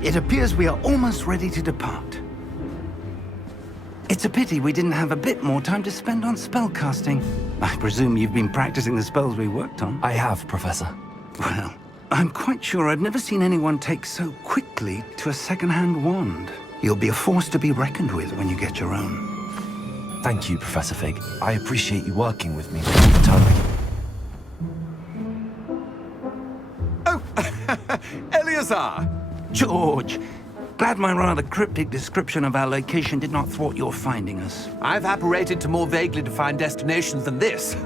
It appears we are almost ready to depart. It's a pity we didn't have a bit more time to spend on spellcasting. I presume you've been practicing the spells we worked on. I have, Professor. Well, I'm quite sure I've never seen anyone take so quickly to a second-hand wand. You'll be a force to be reckoned with when you get your own. Thank you, Professor Fig. I appreciate you working with me all the time. Oh, Eleazar! George! Glad my rather cryptic description of our location did not thwart your finding us. I've apparated to more vaguely defined destinations than this.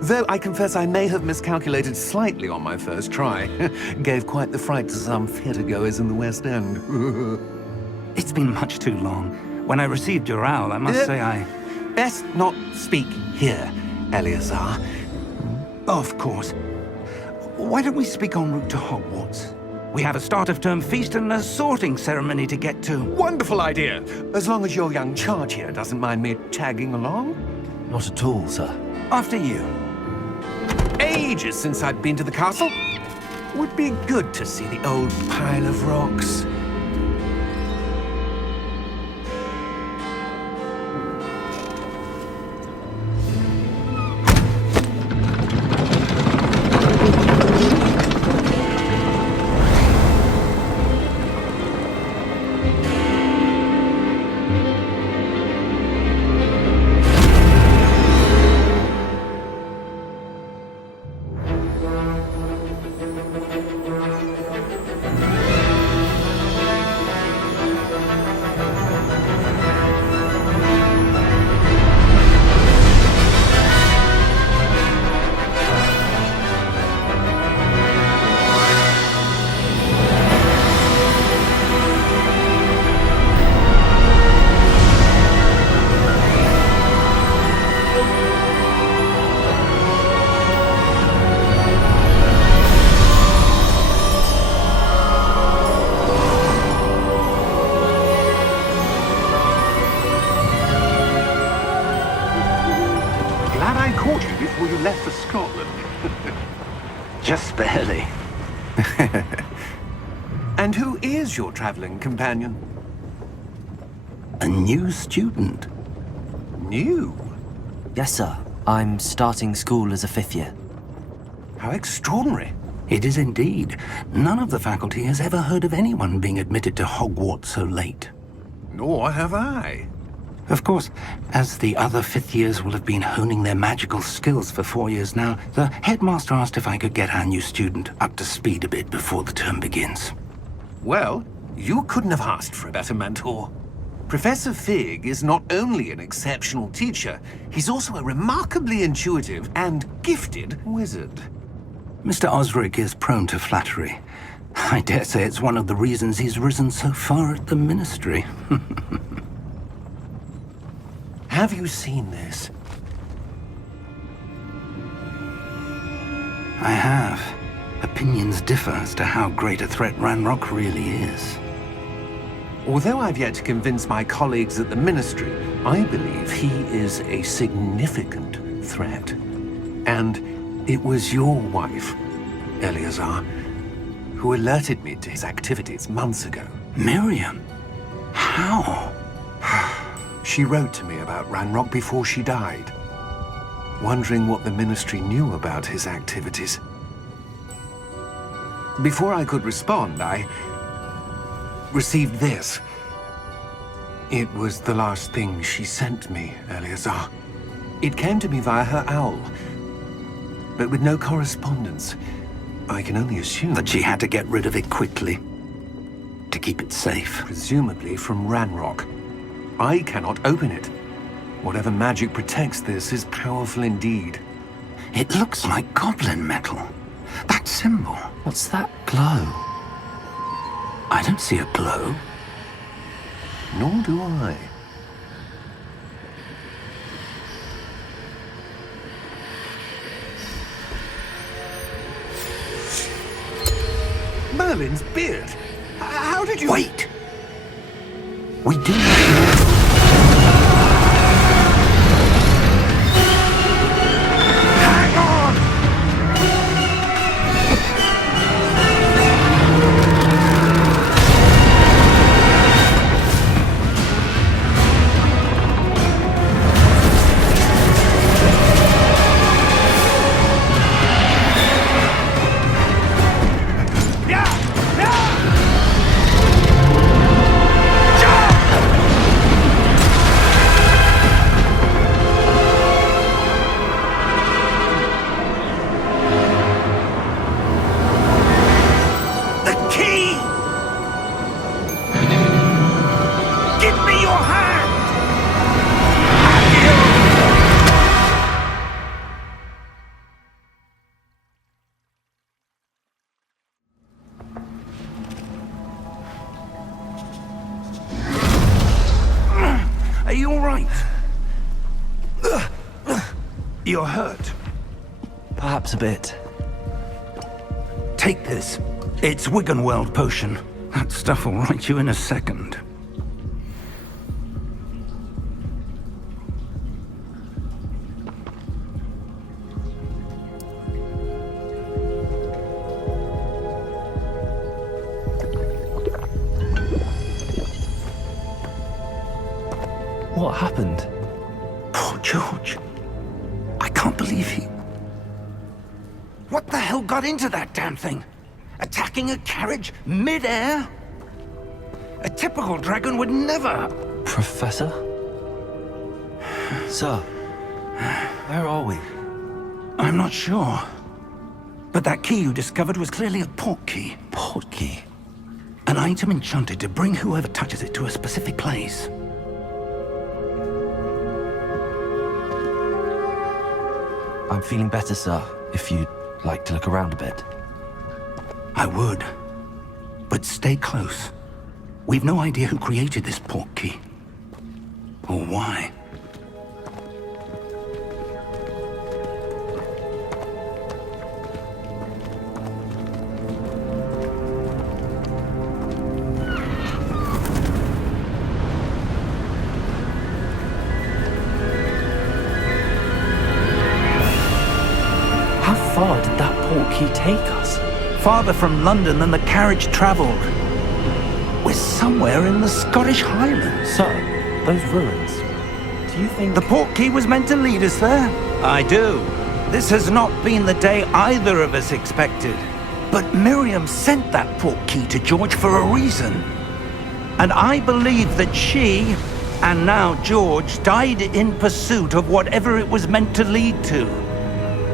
Though I confess I may have miscalculated slightly on my first try. Gave quite the fright to some theatre-goers in the West End. It's been much too long. When I received your owl, I must say I... Best not speak here, Eleazar. Of course. Why don't we speak en route to Hogwarts? We have a start-of-term feast and a sorting ceremony to get to. Wonderful idea! As long as your young charge here doesn't mind me tagging along. Not at all, sir. After you. Ages since I'd been to the castle. Would be good to see the old pile of rocks. Before you left for Scotland. Just barely. And who is your traveling companion? A new student. New? Yes, sir. I'm starting school as a 5th year. How extraordinary. It is indeed. None of the faculty has ever heard of anyone being admitted to Hogwarts so late. Nor have I. Of course, as the other 5th years will have been honing their magical skills for 4 years now, the headmaster asked if I could get our new student up to speed a bit before the term begins. Well, you couldn't have asked for a better mentor. Professor Fig is not only an exceptional teacher, he's also a remarkably intuitive and gifted wizard. Mr. Osric is prone to flattery. I dare say it's one of the reasons he's risen so far at the Ministry. Have you seen this? I have. Opinions differ as to how great a threat Ranrock really is. Although I've yet to convince my colleagues at the Ministry, I believe he is a significant threat. And it was your wife, Eleazar, who alerted me to his activities months ago. Miriam? How? She wrote to me about Ranrock before she died, wondering what the Ministry knew about his activities. Before I could respond, I received this. It was the last thing she sent me, Eleazar. It came to me via her owl, but with no correspondence. I can only assume That she had to get rid of it quickly, to keep it safe. presumably from Ranrock. I cannot open it. Whatever magic protects this is powerful indeed. It looks like goblin metal. That symbol. What's that glow? I don't see a glow. Nor do I. Merlin's beard. How did you... Wait! We do not know. Hang on! you all right? You're hurt. Perhaps a bit. Take this. It's Wiggenweld potion. That stuff will right you in a second. What happened? Poor George. I can't believe he... What the hell got into that damn thing? Attacking a carriage mid-air? A typical dragon would never... Professor? Sir, where are we? I'm not sure. But that key you discovered was clearly a port key. Port key? An item enchanted to bring whoever touches it to a specific place. I'm feeling better, sir, if you'd like to look around a bit. I would. But stay close. We've no idea who created this port key. Or why. How far did that port key take us? Farther from London than the carriage traveled. We're somewhere in the Scottish Highlands. Sir, those ruins. Do you think... The port key was meant to lead us there? I do. This has not been the day either of us expected. But Miriam sent that port key to George for a reason. And I believe that she, and now George, died in pursuit of whatever it was meant to lead to.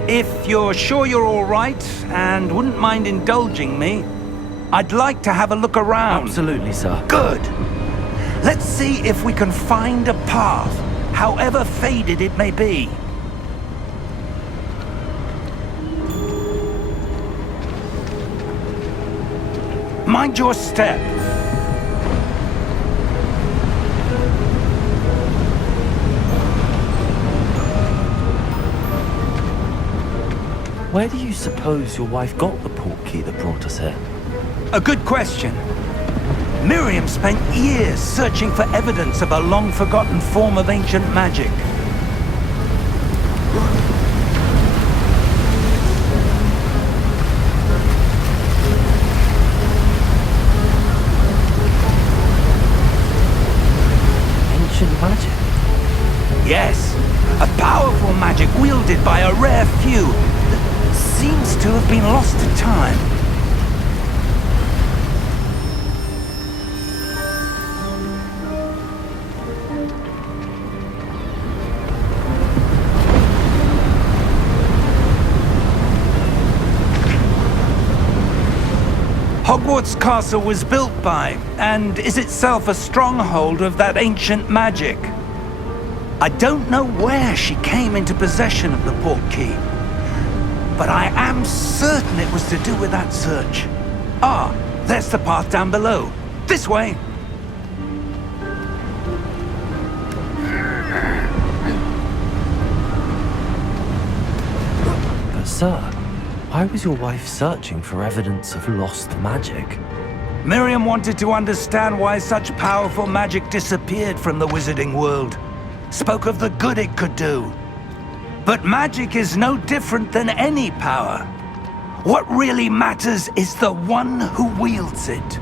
If you're sure you're all right, and wouldn't mind indulging me, I'd like to have a look around. Absolutely, sir. Good. Let's see if we can find a path, however faded it may be. Mind your step. Where do you suppose your wife got the port key that brought us here? A good question. Miriam spent years searching for evidence of a long-forgotten form of ancient magic. Ancient magic? Yes, a powerful magic wielded by a rare few that seems to have been lost to time. Hogwarts Castle was built by, and is itself a stronghold of that ancient magic. I don't know where she came into possession of the port key, but I am certain it was to do with that search. Ah, there's the path down below. This way. But sir, why was your wife searching for evidence of lost magic? Miriam wanted to understand why such powerful magic disappeared from the wizarding world. Spoke of the good it could do. But magic is no different than any power. What really matters is the one who wields it.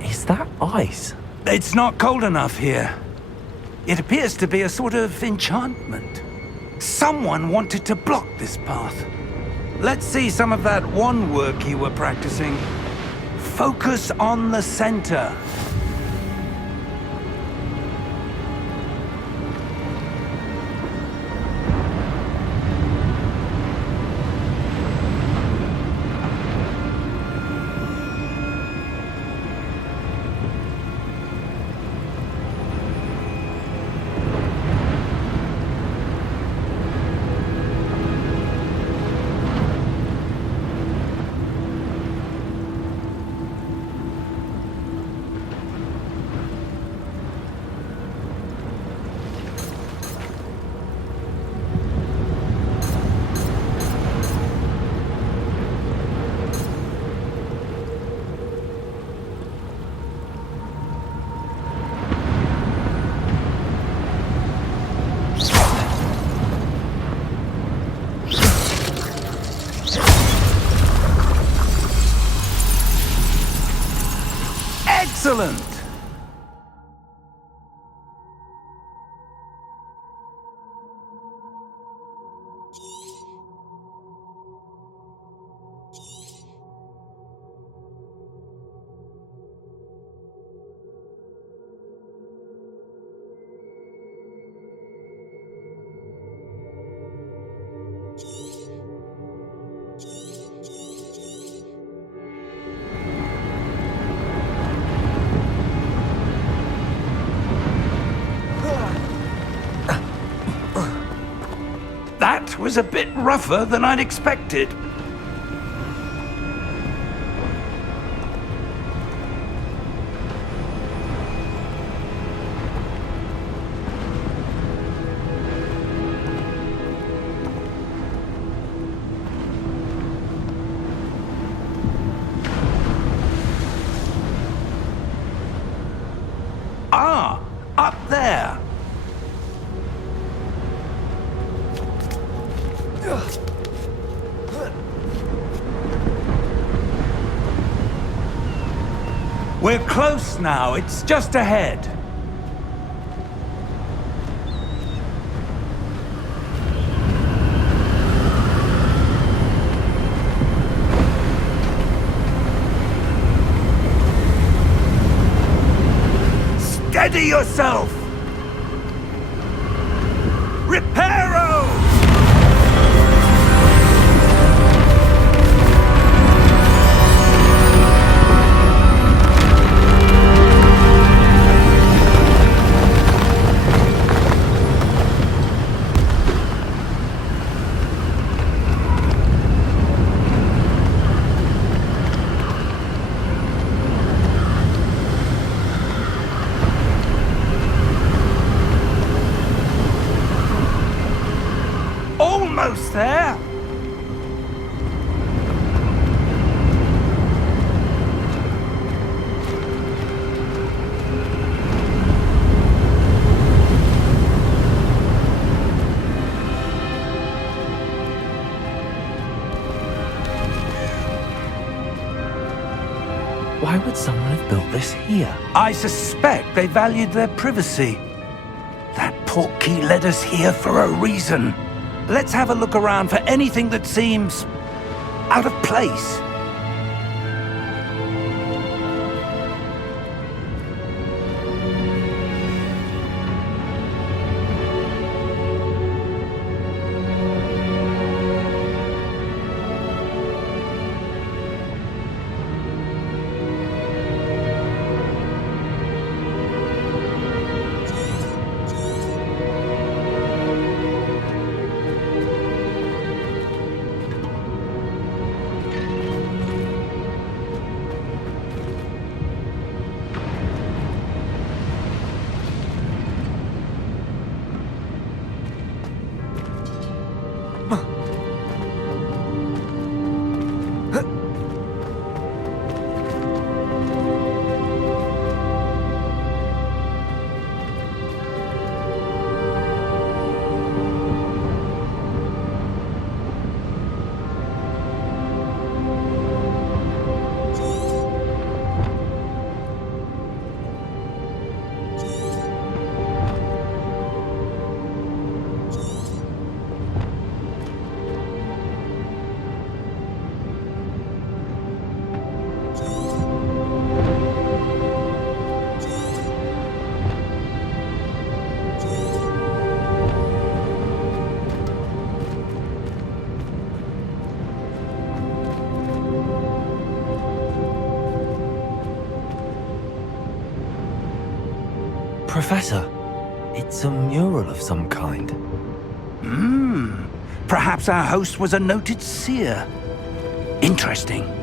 Is that ice? It's not cold enough here. It appears to be a sort of enchantment. Someone wanted to block this path. Let's see some of that wand work you were practicing. Focus on the center. Excellent. That was a bit rougher than I'd expected. Ah, up there. We're close now. It's just ahead. Steady yourself! Reparo! Almost there. Why would someone have built this here? I suspect they valued their privacy. That portkey led us here for a reason. Let's have a look around for anything that seems out of place. Professor, it's a mural of some kind. Perhaps our host was a noted seer. Interesting.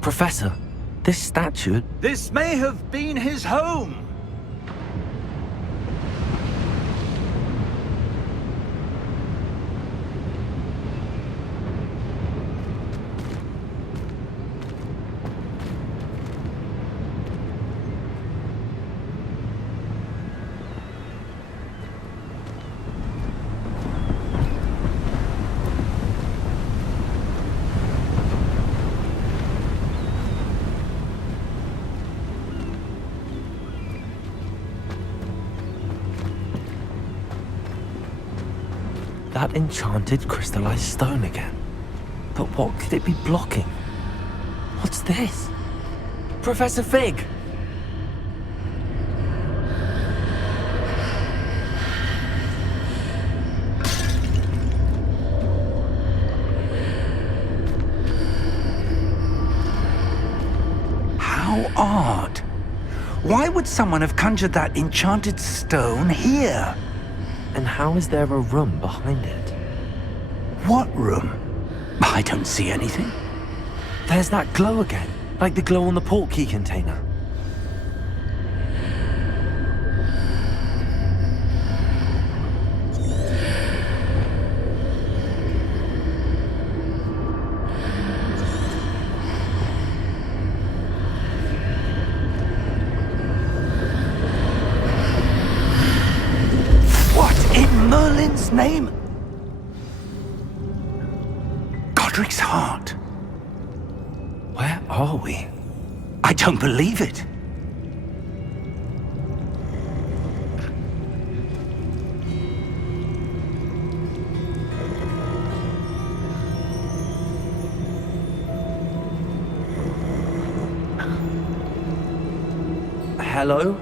Professor, this statue... This may have been his home. That enchanted crystallized stone again. But what could it be blocking? What's this? Professor Fig! How odd. Why would someone have conjured that enchanted stone here? And how is there a room behind it? What room? I don't see anything. There's that glow again, like the glow on the portkey container. In Merlin's name? Godric's heart. Where are we? I don't believe it. Hello?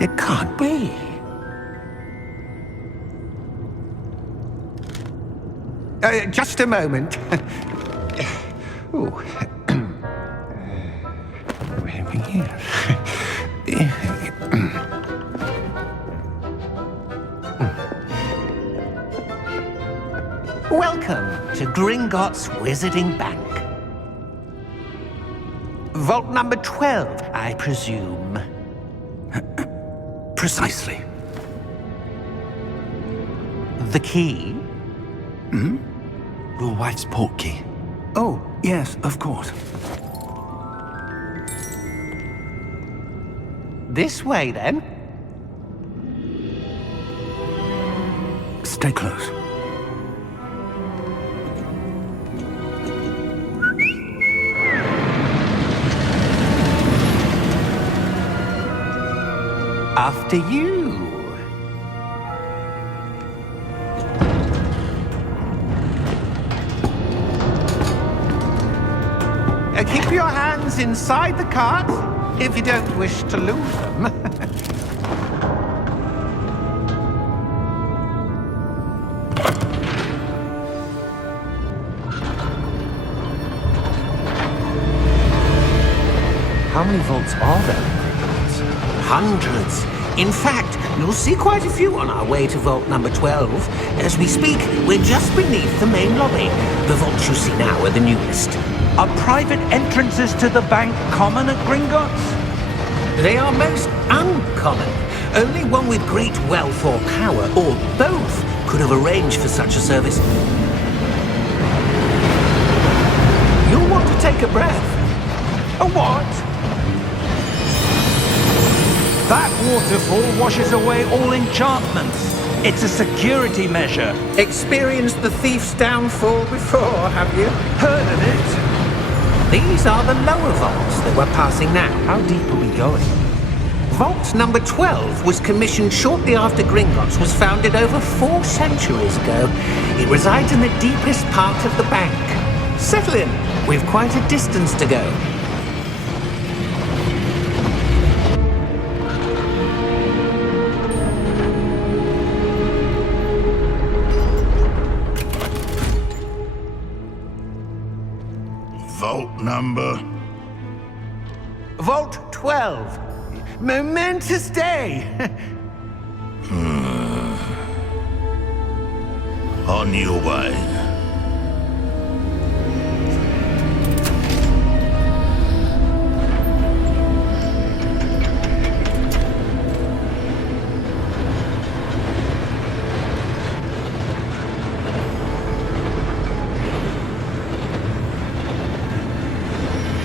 It can't be. Just a moment. Oh. Over here. Welcome to Gringotts Wizarding Bank. Vault number 12, I presume. Precisely. The key? Your wife's portkey. Oh, yes, of course. This way, then. Stay close. After you. Keep your hands inside the cart if you don't wish to lose them. How many vaults are there? Hundreds. In fact, you'll see quite a few on our way to vault number 12. As we speak, we're just beneath the main lobby. The vaults you see now are the newest. Are private entrances to the bank common at Gringotts? They are most uncommon. Only one with great wealth or power, or both, could have arranged for such a service. You'll want to take a breath. A what? That waterfall washes away all enchantments. It's a security measure. Experienced the thief's downfall before, have you? Heard of it? These are the lower vaults that we're passing now. How deep are we going? Vault number 12 was commissioned shortly after Gringotts was founded over 4 centuries ago. It resides in the deepest part of the bank. Settle in. We've quite a distance to go. Vault number? Vault 12. Momentous day. On your way.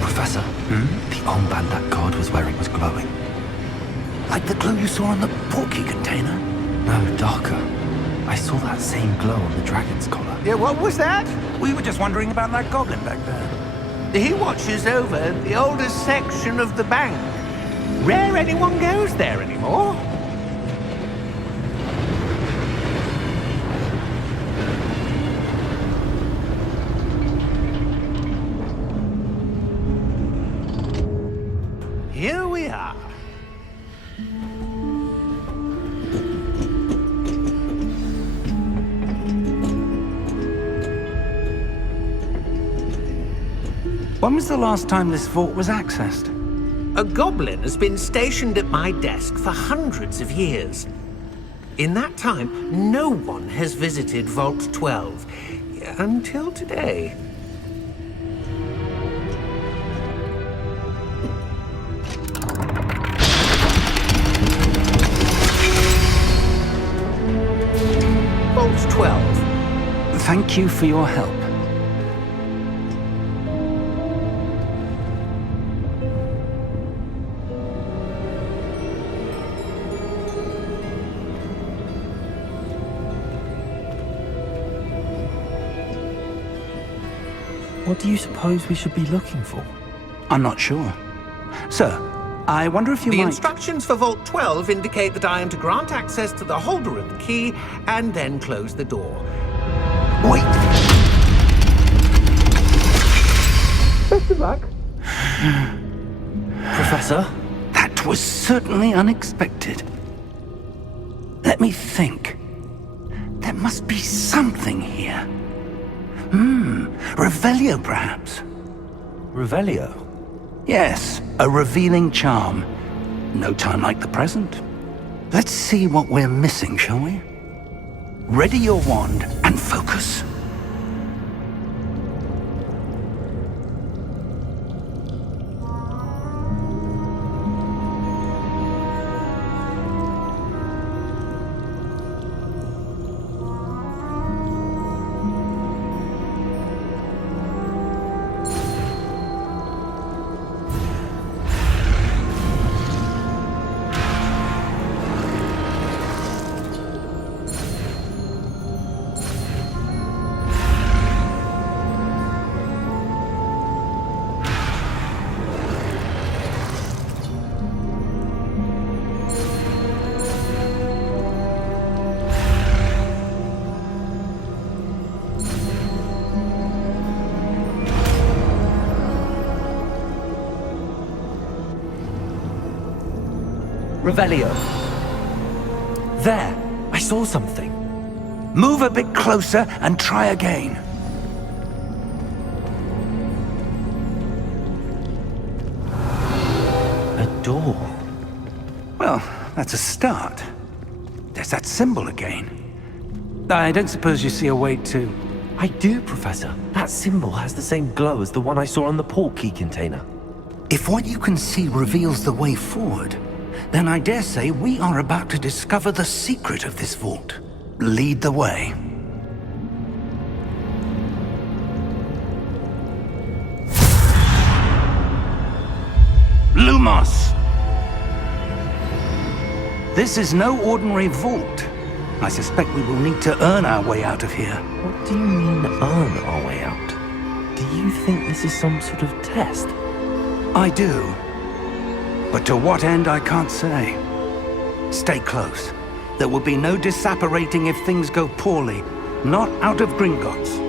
Professor, the armband that guard was wearing was glowing. Like the glow you saw on the portkey container? No, darker. I saw that same glow on the dragon's collar. Yeah, what was that? We were just wondering about that goblin back there. He watches over the oldest section of the bank. Rare anyone goes there anymore. Here we are. When was the last time this vault was accessed? A goblin has been stationed at my desk for hundreds of years. In that time, no one has visited Vault 12. Until today. Vault 12. Thank you for your help. What do you suppose we should be looking for? I'm not sure. Sir, I wonder if you The might... instructions for Vault 12 indicate that I am to grant access to the holder of the key and then close the door. Wait! Best of luck. Professor? That was certainly unexpected. Let me think. There must be something here. Revelio, perhaps? Revelio? Yes, a revealing charm. No time like the present. Let's see what we're missing, shall we? Ready your wand and focus. Revelio. There! I saw something. Move a bit closer and try again. A door. Well, that's a start. There's that symbol again. I don't suppose you see a way to... I do, Professor. That symbol has the same glow as the one I saw on the port key container. If what you can see reveals the way forward, then I dare say we are about to discover the secret of this vault. Lead the way. Lumos! This is no ordinary vault. I suspect we will need to earn our way out of here. What do you mean, earn our way out? Do you think this is some sort of test? I do. But to what end, I can't say. Stay close. There will be no disapparating if things go poorly. Not out of Gringotts.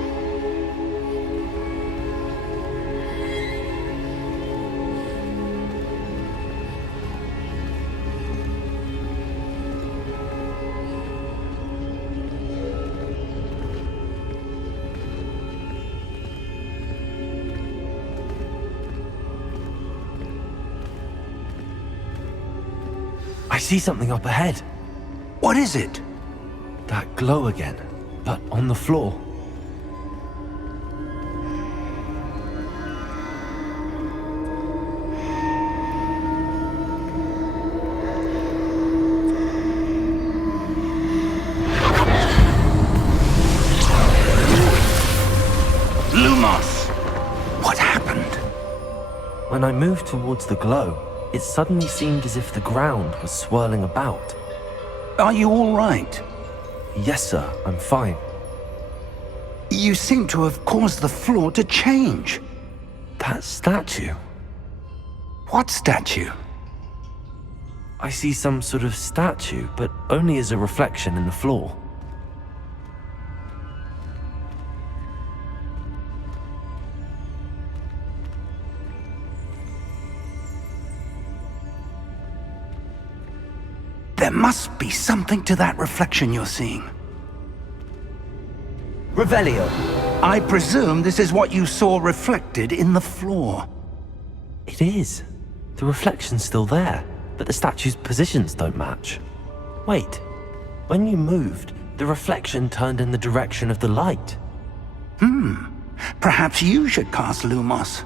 I see something up ahead. What is it? That glow again, but on the floor. Lumos! What happened? When I moved towards the glow, it suddenly seemed as if the ground was swirling about. Are you all right? Yes, sir, I'm fine. You seem to have caused the floor to change. That statue. What statue? I see some sort of statue, but only as a reflection in the floor. There must be something to that reflection you're seeing. Revelio. I presume this is what you saw reflected in the floor. It is. The reflection's still there, but the statue's positions don't match. Wait. When you moved, the reflection turned in the direction of the light. Perhaps you should cast Lumos.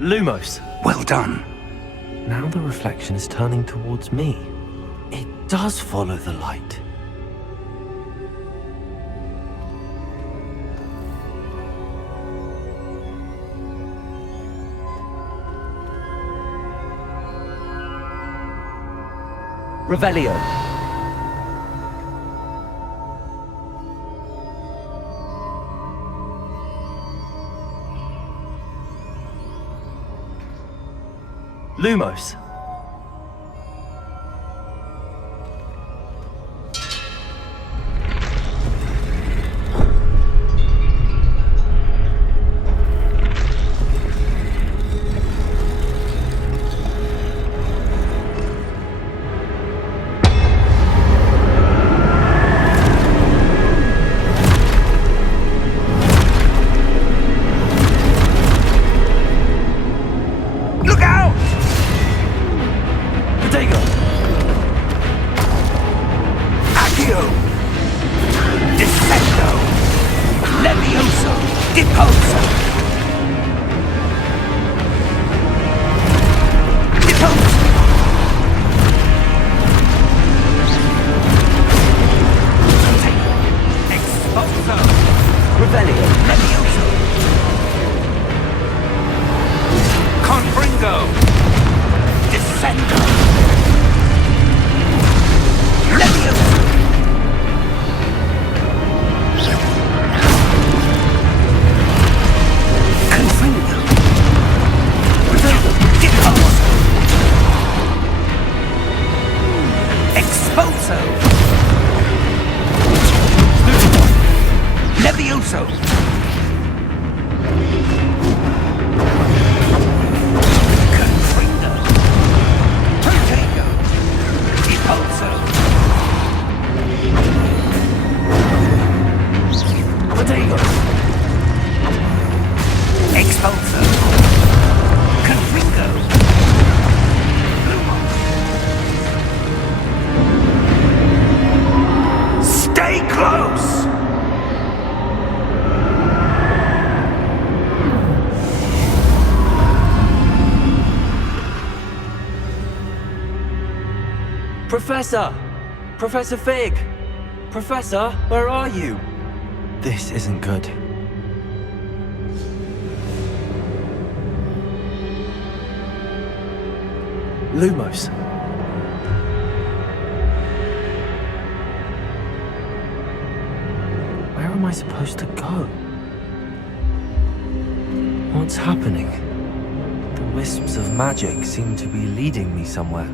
Lumos. Well done. Now the reflection is turning towards me. It does follow the light. Revelio. Lumos. Look out! Expulsor. Confringo. Lumos. Stay close! Professor! Professor Fig! Professor, where are you? This isn't good. Lumos. Where am I supposed to go? What's happening? The wisps of magic seem to be leading me somewhere.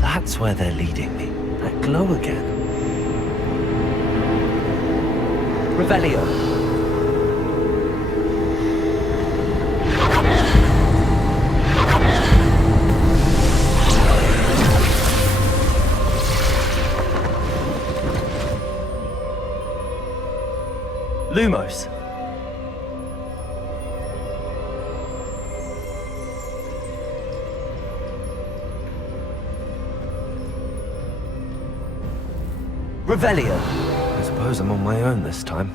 That's where they're leading me. That glow again. Revelio. Lumos. Revelio. I suppose I'm on my own this time.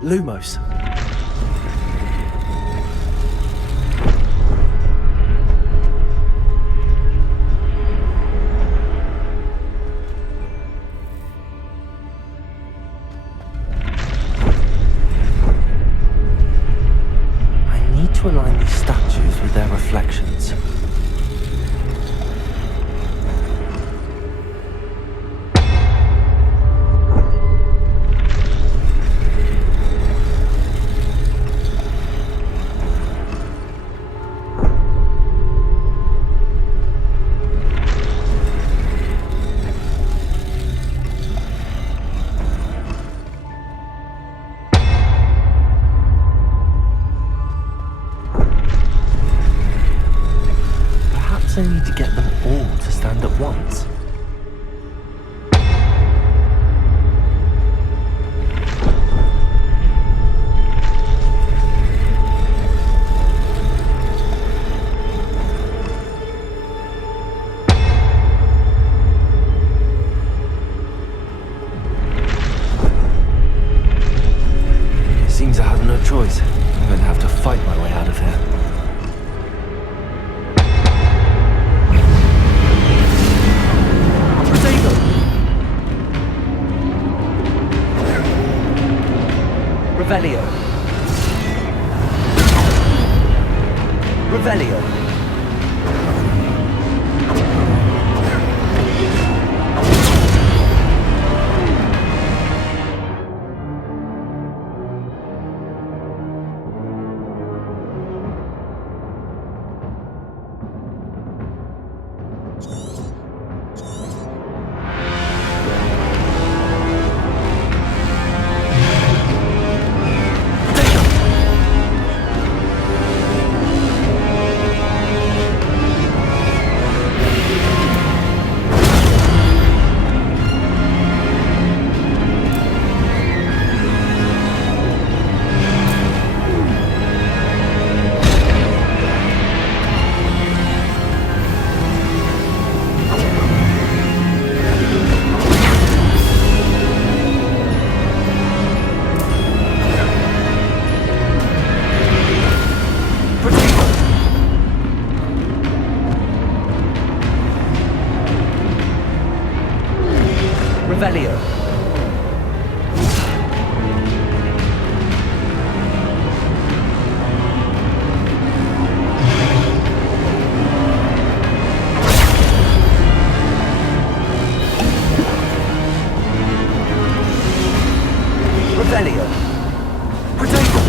Lumos. To align these statues with their reflections. I need to get them all to stand at once. It seems I have no choice. I'm going to have to fight my way out of here. Revelio. Revelio. Revelio. Revelio. Protego.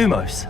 Lumos.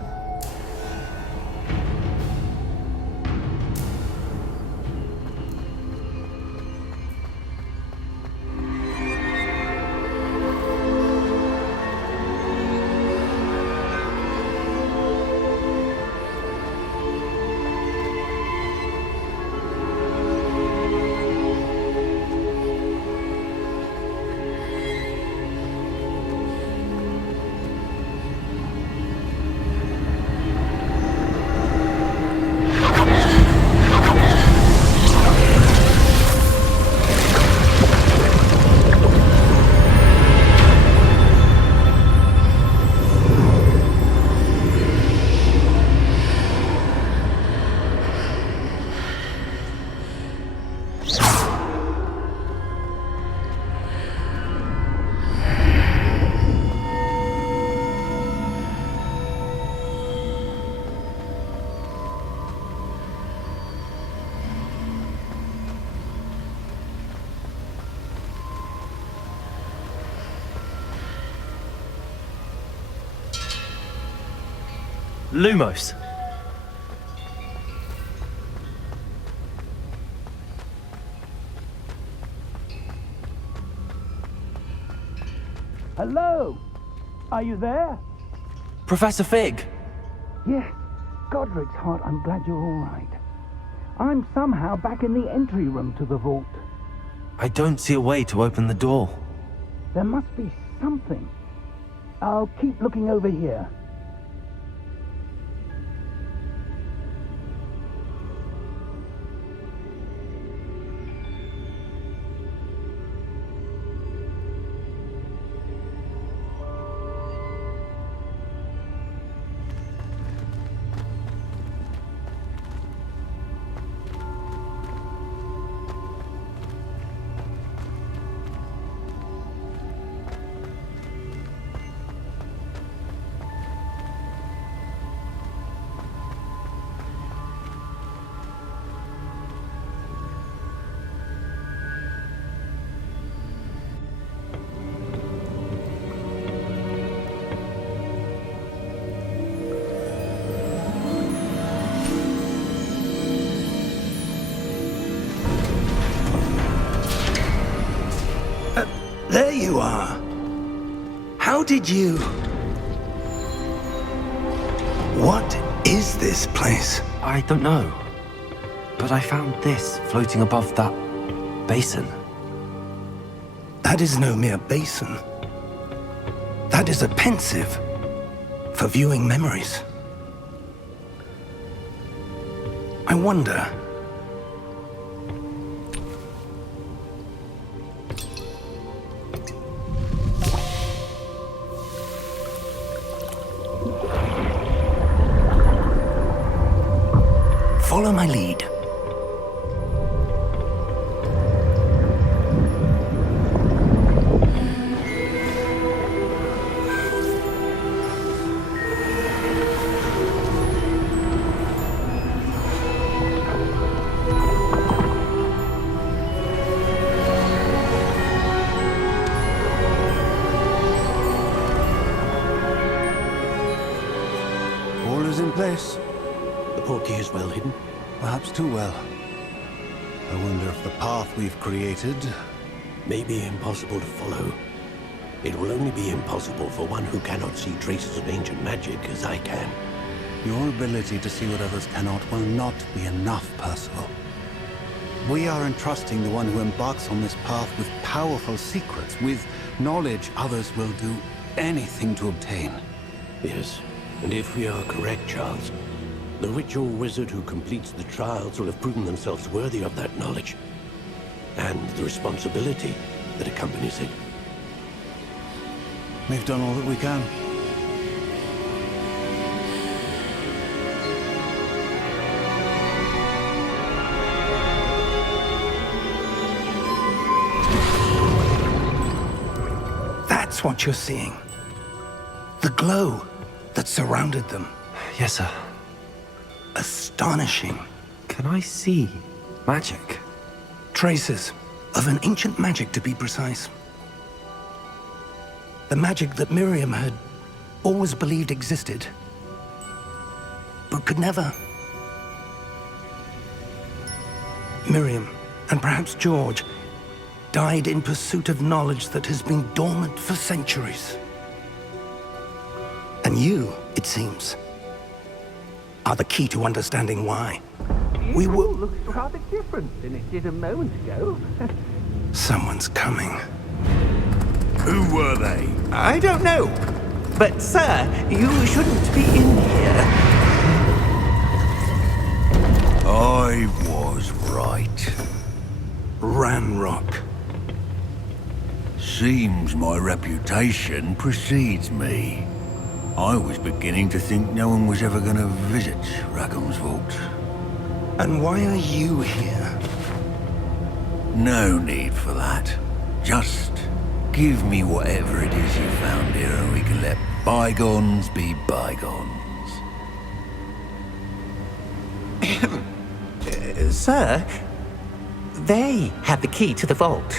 Lumos. Hello? Are you there? Professor Fig. Yes. Godric's heart, I'm glad you're all right. I'm somehow back in the entry room to the vault. I don't see a way to open the door. There must be something. I'll keep looking over here. There you are. How did you... What is this place? I don't know. But I found this floating above that basin. That is no mere basin. That is a pensive for viewing memories. I wonder... Follow my lead. All is in place. The portkey is well hidden. Perhaps too well. I wonder if the path we've created... May be impossible to follow. It will only be impossible for one who cannot see traces of ancient magic as I can. Your ability to see what others cannot will not be enough, Percival. We are entrusting the one who embarks on this path with powerful secrets, with knowledge others will do anything to obtain. Yes, and if we are correct, Charles, the ritual wizard who completes the trials will have proven themselves worthy of that knowledge, and the responsibility that accompanies it. We've done all that we can. That's what you're seeing. The glow that surrounded them. Yes, sir. Astonishing. Can I see magic? Traces of an ancient magic, to be precise. The magic that Miriam had always believed existed, could never. Miriam, and perhaps George, died in pursuit of knowledge that has been dormant for centuries. And you, it seems, are the key to understanding why. We will. Looks rather different than it did a moment ago. Someone's coming. Who were they? I don't know. But, sir, you shouldn't be in here. I was right. Ranrock. Seems my reputation precedes me. I was beginning to think no one was ever going to visit Rackham's vault. And why are you here? No need for that. Just give me whatever it is you found here and we can let bygones be bygones. Sir, they have the key to the vault.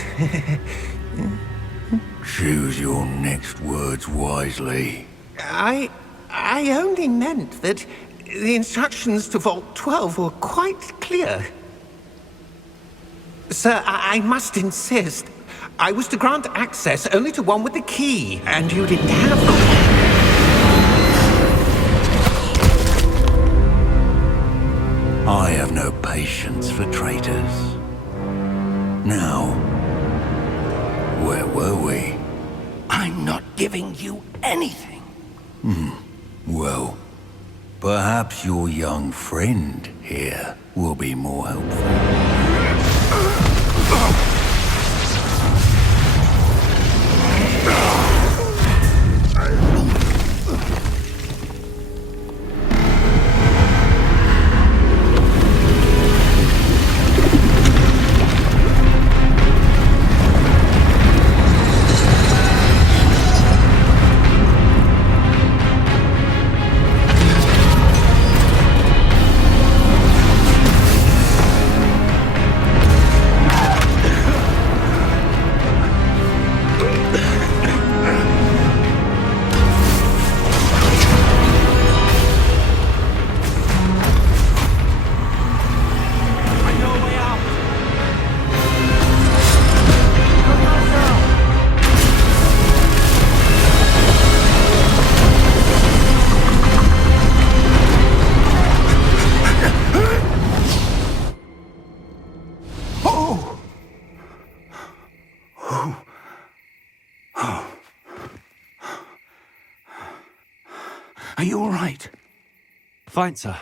Choose your next words wisely. I only meant that the instructions to Vault 12 were quite clear. Sir, I must insist. I was to grant access only to one with the key, and you didn't have one. I have no patience for traitors. Now, where were we? I'm not giving you anything. Well, perhaps your young friend here will be more helpful. Are you all right? Fine, sir.